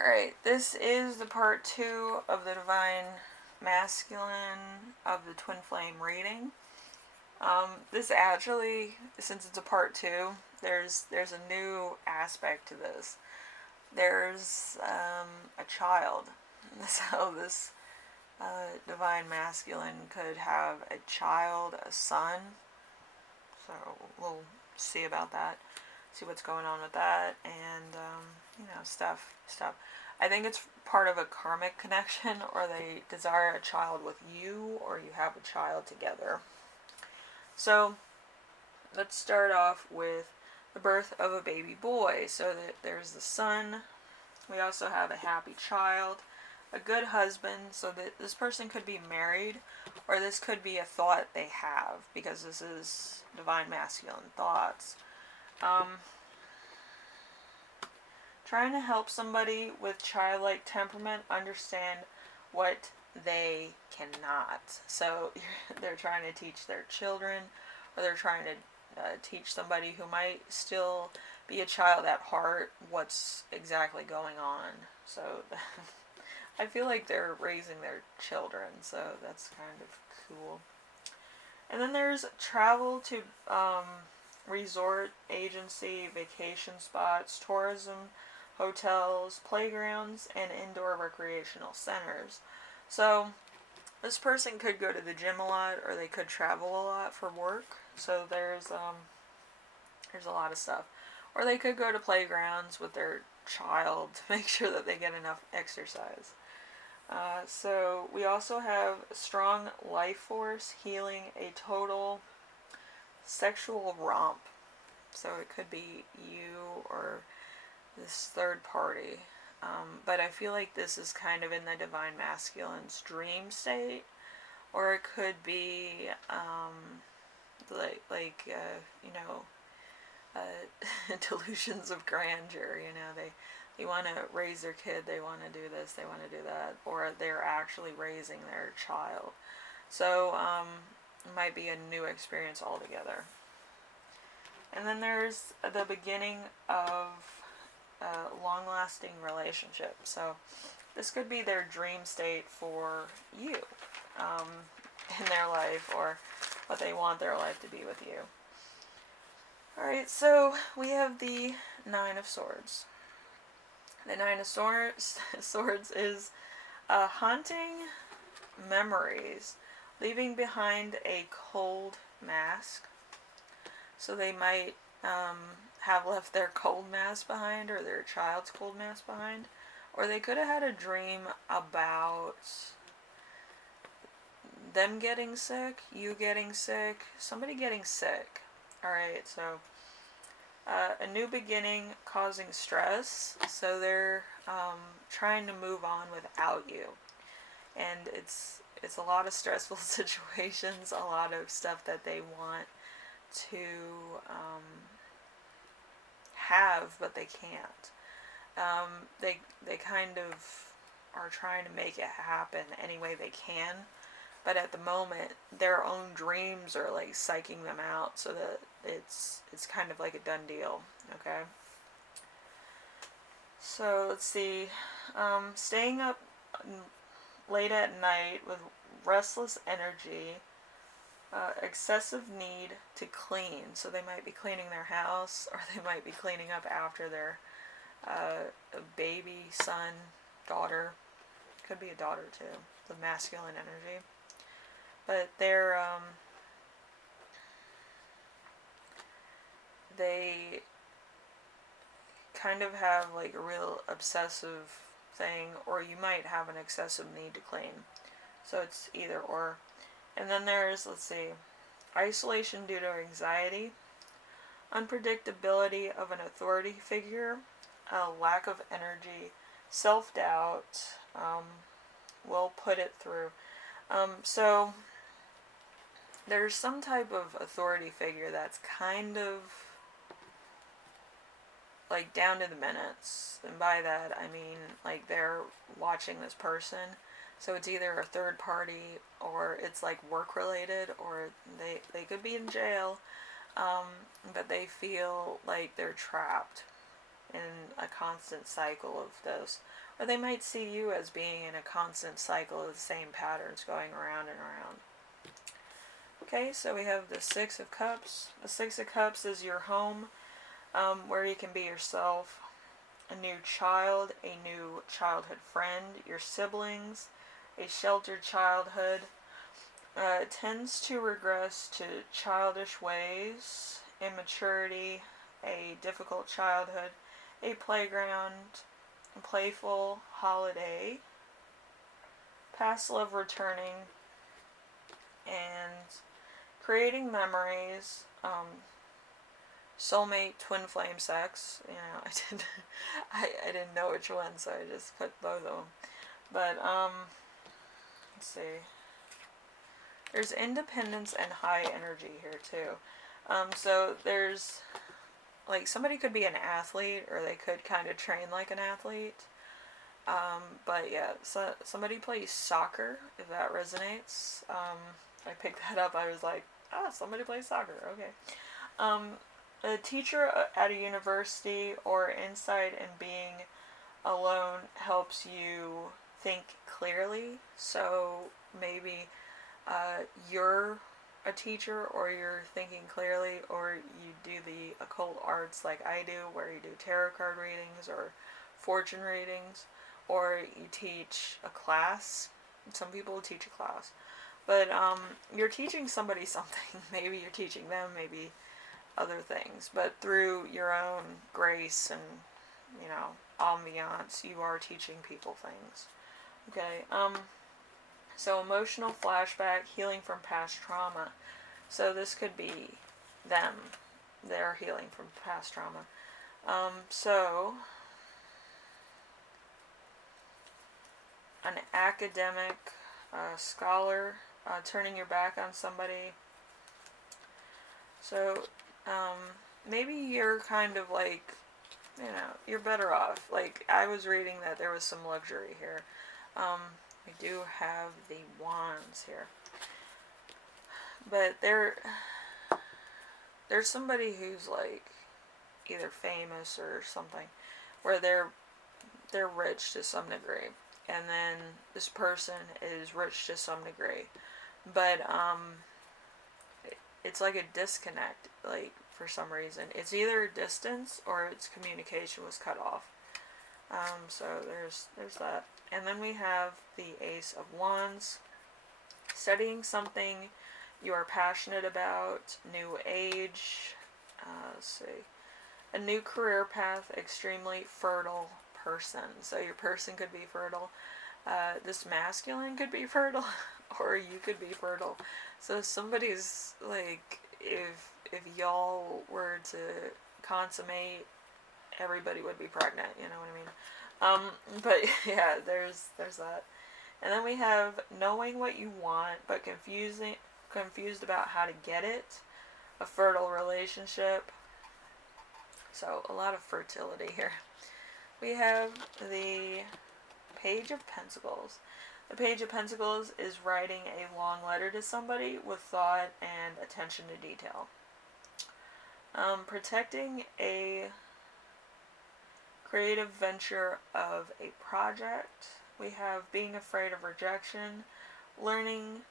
Alright, this is the part 2 of the Divine Masculine of the Twin Flame reading. This actually, since it's a part 2, there's a new aspect to this. There's a child. So this Divine Masculine could have a child, a son. So we'll see about that. See what's going on with that, and stuff. I think it's part of a karmic connection, or they desire a child with you, or you have a child together. So let's start off with the birth of a baby boy. So that there's the son. We also have a happy child, a good husband. So that this person could be married, or this could be a thought they have, because this is Divine Masculine thoughts. Trying to help somebody with childlike temperament understand what they cannot. So they're trying to teach their children, or they're trying to teach somebody who might still be a child at heart what's exactly going on. So I feel like they're raising their children, so that's kind of cool. And then there's travel to resort, agency, vacation spots, tourism, hotels, playgrounds, and indoor recreational centers. So this person could go to the gym a lot, or they could travel a lot for work. So there's a lot of stuff. Or they could go to playgrounds with their child to make sure that they get enough exercise. So we also have a strong life force, healing, a total sexual romp. So it could be you or this third party. But I feel like this is kind of in the Divine Masculine's dream state, or it could be delusions of grandeur. They want to raise their kid, they want to do this, they want to do that, or they're actually raising their child. So it might be a new experience altogether. And then there's the beginning of a long-lasting relationship. So this could be their dream state for you in their life, or what they want their life to be with you. Alright, so we have the Nine of Swords. The Nine of Swords is haunting memories, leaving behind a cold mask. So they might have left their cold mask behind, or their child's cold mask behind. Or they could have had a dream about them getting sick, you getting sick, somebody getting sick. Alright, so a new beginning causing stress. So they're trying to move on without you. And it's a lot of stressful situations, a lot of stuff that they want to have, but they can't. They kind of are trying to make it happen any way they can, but at the moment their own dreams are like psyching them out, so that it's kind of like a done deal. Okay, so let's see. Staying up late at night with restless energy, excessive need to clean. So they might be cleaning their house, or they might be cleaning up after their baby, son, daughter. Could be a daughter too. The masculine energy. But they kind of have like a real obsessive thing, or you might have an excessive need to clean. So it's either or. And then there's, let's see, isolation due to anxiety, unpredictability of an authority figure, a lack of energy, self-doubt, will put it through. So there's some type of authority figure that's kind of like down to the minutes. And by that I mean like they're watching this person. So it's either a third party, or it's like work related, or they could be in jail, but they feel like they're trapped in a constant cycle of those. Or they might see you as being in a constant cycle of the same patterns going around and around. Okay, so we have the Six of Cups. The Six of Cups is your home, where you can be yourself, a new child, a new childhood friend, your siblings, a sheltered childhood. It tends to regress to childish ways, immaturity, a difficult childhood, a playground, a playful holiday, past love returning, and creating memories, soulmate, twin flame sex. You know, I didn't know which one, so I just put both of them. But let's see. There's independence and high energy here too. So there's like somebody could be an athlete, or they could kind of train like an athlete. But yeah, so somebody plays soccer, if that resonates. I picked that up. I was like, somebody plays soccer. Okay. A teacher at a university or insight in being alone helps you think clearly. So maybe you're a teacher, or you're thinking clearly, or you do the occult arts like I do, where you do tarot card readings or fortune readings, or you teach a class. Some people teach a class. But you're teaching somebody something. Maybe you're teaching them, maybe other things. But through your own grace and, ambiance, you are teaching people things. Okay, so emotional flashback, healing from past trauma. So this could be them. They're healing from past trauma. So an academic scholar, turning your back on somebody. So maybe you're kind of like, you're better off. Like, I was reading that there was some luxury here. We do have the wands here. But there's somebody who's like either famous or something, where they're rich to some degree, and then this person is rich to some degree, but it's like a disconnect. Like, for some reason, it's either distance or its communication was cut off. So there's that. And then we have the Ace of Wands. Studying something you are passionate about, new age, let's see, a new career path, extremely fertile person. So your person could be fertile. This masculine could be fertile, or you could be fertile. So somebody's like, if y'all were to consummate, everybody would be pregnant. You know what I mean? But yeah, there's that. And then we have knowing what you want, but confused about how to get it. A fertile relationship. So a lot of fertility here. We have the Page of Pentacles. The Page of Pentacles is writing a long letter to somebody with thought and attention to detail. Protecting a creative venture of a project. We have being afraid of rejection, learning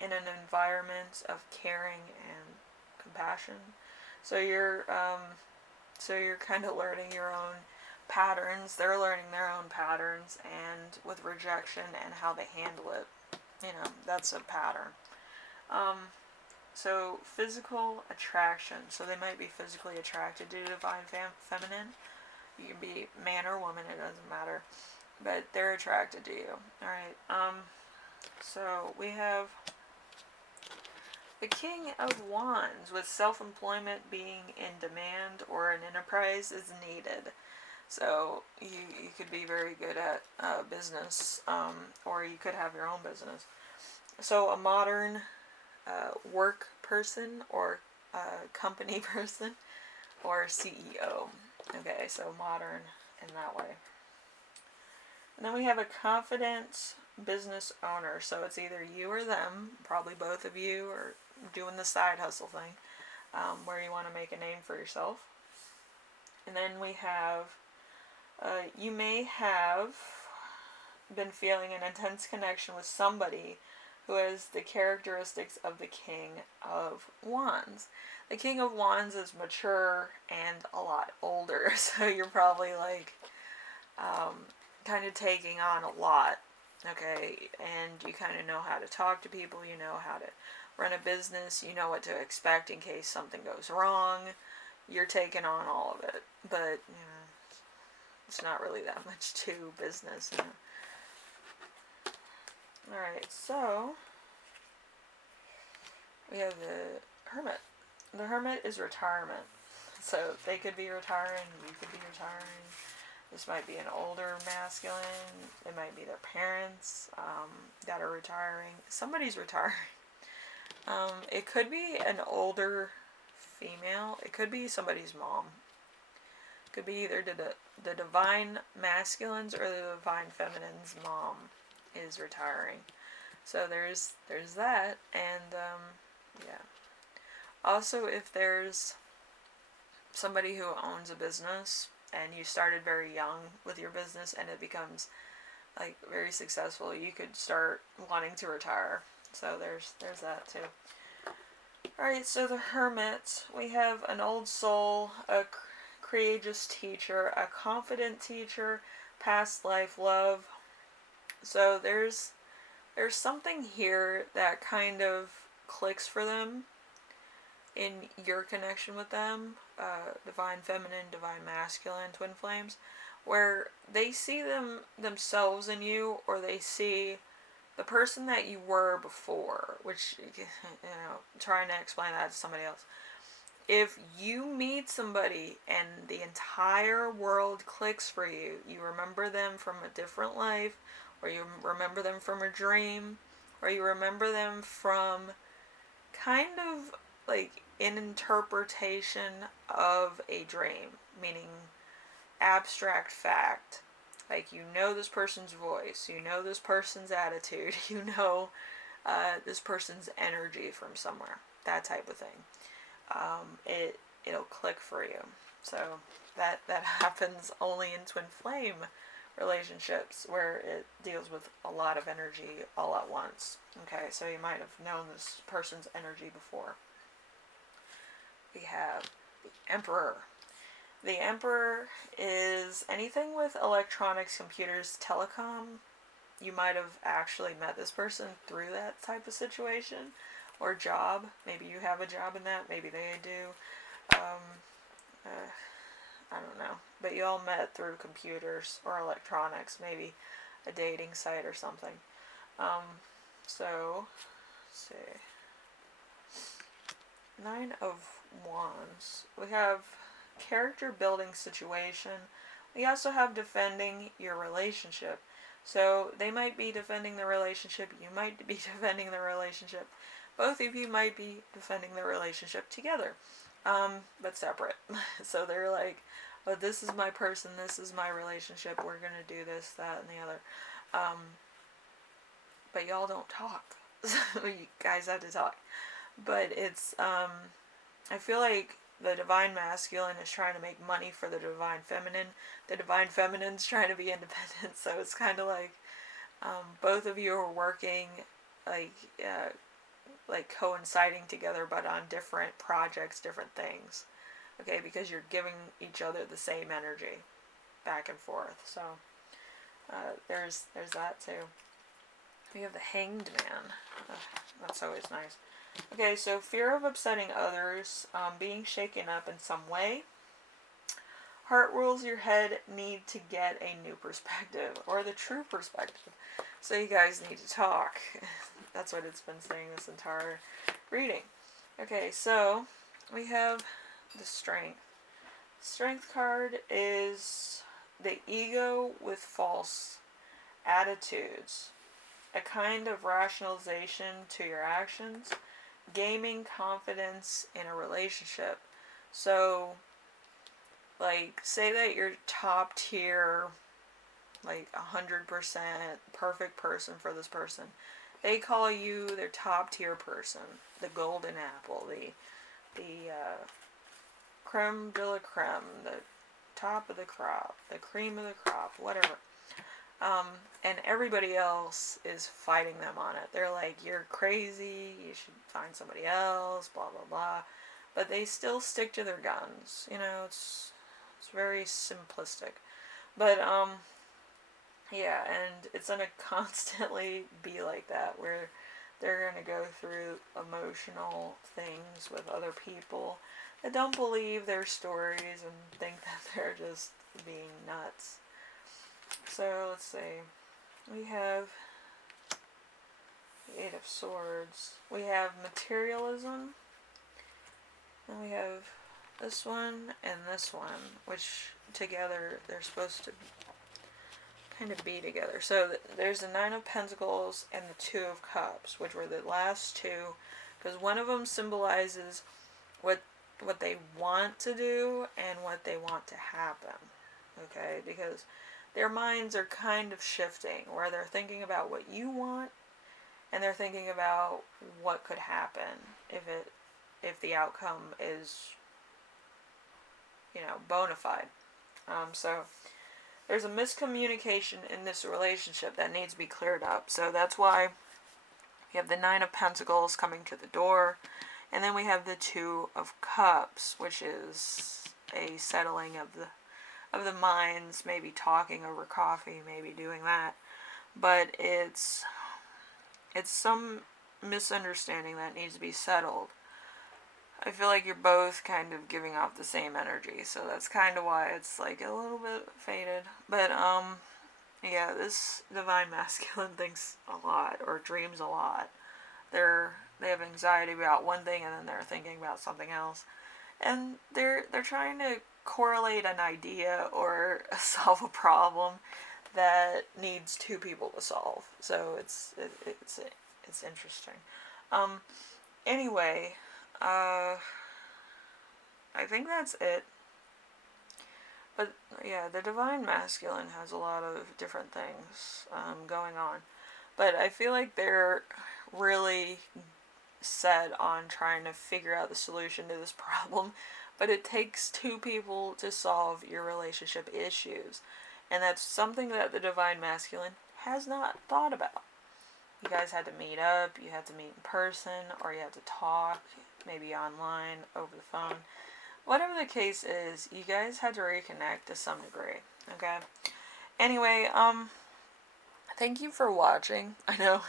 in an environment of caring and compassion. So you're kind of learning your own patterns. They're learning their own patterns, and with rejection and how they handle it, that's a pattern. So physical attraction. So they might be physically attracted to divine feminine. You can be man or woman, it doesn't matter. But they're attracted to you. Alright, so we have the King of Wands, with self-employment being in demand or an enterprise is needed. So you could be very good at business, or you could have your own business. So a modern work person, or company person, or CEO. Okay, so modern in that way. And then we have a confident business owner. So it's either you or them, probably both of you, are doing the side hustle thing, where you want to make a name for yourself. And then we have, you may have been feeling an intense connection with somebody who has the characteristics of the King of Wands. The King of Wands is mature and a lot older, so you're probably like kind of taking on a lot, okay? And you kind of know how to talk to people, you know how to run a business, you know what to expect in case something goes wrong. You're taking on all of it, but it's not really that much to business. Alright, so we have the Hermit. The Hermit is retirement. So they could be retiring, you could be retiring. This might be an older masculine. It might be their parents that are retiring. Somebody's retiring. It could be an older female. It could be somebody's mom. It could be either the divine masculine's or the divine feminine's mom is retiring. So there's that, and yeah. Also, if there's somebody who owns a business and you started very young with your business and it becomes like very successful, you could start wanting to retire. So there's that too. Alright, so the Hermit, we have an old soul, a courageous teacher, a confident teacher, past life love. So there's something here that kind of clicks for them in your connection with them, divine feminine, divine masculine, twin flames, where they see themselves in you, or they see the person that you were before, which, trying to explain that to somebody else. If you meet somebody and the entire world clicks for you, you remember them from a different life, or you remember them from a dream, or you remember them from kind of like an interpretation of a dream, meaning abstract fact. Like, you know this person's voice, you know this person's attitude, you know this person's energy from somewhere, that type of thing. It'll click for you. So that happens only in twin flame relationships, where it deals with a lot of energy all at once. Okay, so you might have known this person's energy before. We have the Emperor. The Emperor is anything with electronics, computers, telecom. You might have actually met this person through that type of situation or job. Maybe you have a job in that, maybe they do. I don't know. But you all met through computers or electronics, maybe a dating site or something. So, let's see. 9 of Wands. We have character building situation. We also have defending your relationship. So they might be defending the relationship. You might be defending the relationship. Both of you might be defending the relationship together, but separate. So they're like, oh, this is my person, this is my relationship, we're going to do this, that, and the other. But y'all don't talk. So you guys have to talk. But it's, I feel like the divine masculine is trying to make money for the divine feminine. The divine feminine's trying to be independent. So it's kind of like both of you are working like coinciding together, but on different projects, different things. Okay, because you're giving each other the same energy back and forth. So there's that too. We have the Hanged Man. That's always nice. Okay, so fear of upsetting others, being shaken up in some way. Heart rules your head, need to get a new perspective, or the true perspective. So you guys need to talk. That's what it's been saying this entire reading. Okay, so we have the Strength. Strength card is the ego with false attitudes. A kind of rationalization to your actions. Gaining confidence in a relationship. So, like, say that you're top tier, like 100% perfect person for this person. They call you their top tier person, the golden apple, the creme de la creme, top of the crop, the cream of the crop, whatever. And everybody else is fighting them on it. They're like, you're crazy, you should find somebody else, blah, blah, blah. But they still stick to their guns. You know, it's very simplistic. But, yeah, and it's going to constantly be like that, where they're going to go through emotional things with other people that don't believe their stories and think that they're just being nuts. So let's see. We have the Eight of Swords. We have materialism. And we have this one and this one, which together they're supposed to kind of be together. So there's the Nine of Pentacles and the Two of Cups, which were the last two, because one of them symbolizes what they want to do and what they want to happen. Okay, because their minds are kind of shifting, where they're thinking about what you want, and they're thinking about what could happen if the outcome is, you know, bona fide. So there's a miscommunication in this relationship that needs to be cleared up. So that's why we have the Nine of Pentacles coming to the door, and then we have the Two of Cups, which is a settling of the minds, maybe talking over coffee, maybe doing that. But it's some misunderstanding that needs to be settled. I feel like you're both kind of giving off the same energy, so that's kind of why it's like a little bit faded. But yeah, this divine masculine thinks a lot, or dreams a lot. They have anxiety about one thing, and then they're thinking about something else, and they're trying to correlate an idea or solve a problem that needs two people to solve. So it's interesting. Anyway, I think that's it. But yeah, the divine masculine has a lot of different things going on. But I feel like they're really set on trying to figure out the solution to this problem. But it takes two people to solve your relationship issues. And that's something that the divine masculine has not thought about. You guys had to meet up, you had to meet in person, or you had to talk, maybe online, over the phone. Whatever the case is, you guys had to reconnect to some degree, okay? Anyway, thank you for watching. I know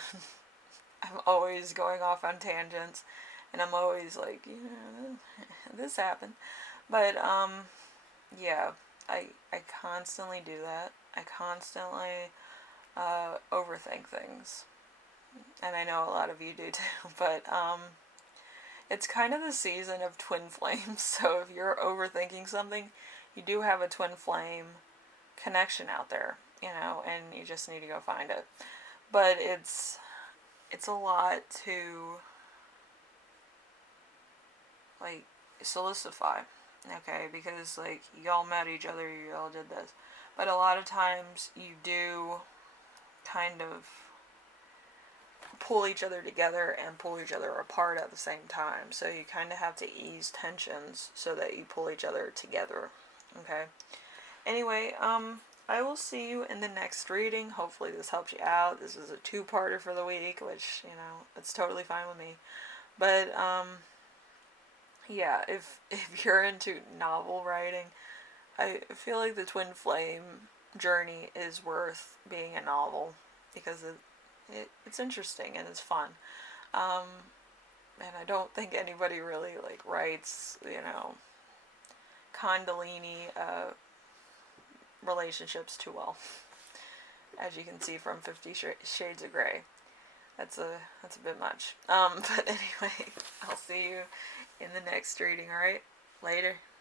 I'm always going off on tangents, and I'm always like, you know, this happened. But, yeah, I constantly do that. I constantly overthink things. And I know a lot of you do too, but it's kind of the season of twin flames. So if you're overthinking something, you do have a twin flame connection out there, you know, and you just need to go find it. But it's a lot to like solidify, okay, because like y'all met each other, y'all did this, but a lot of times you do kind of pull each other together and pull each other apart at the same time. So you kind of have to ease tensions so that you pull each other together. Okay. Anyway, I will see you in the next reading. Hopefully this helps you out. This is a two-parter for the week, which, you know, it's totally fine with me. But, yeah, if you're into novel writing, I feel like the Twin Flame journey is worth being a novel, because it's interesting and it's fun. And I don't think anybody really like writes, you know, Kundalini relationships too well, as you can see from 50 Shades of Grey. That's a bit much. But anyway, I'll see you in the next reading. All right, later.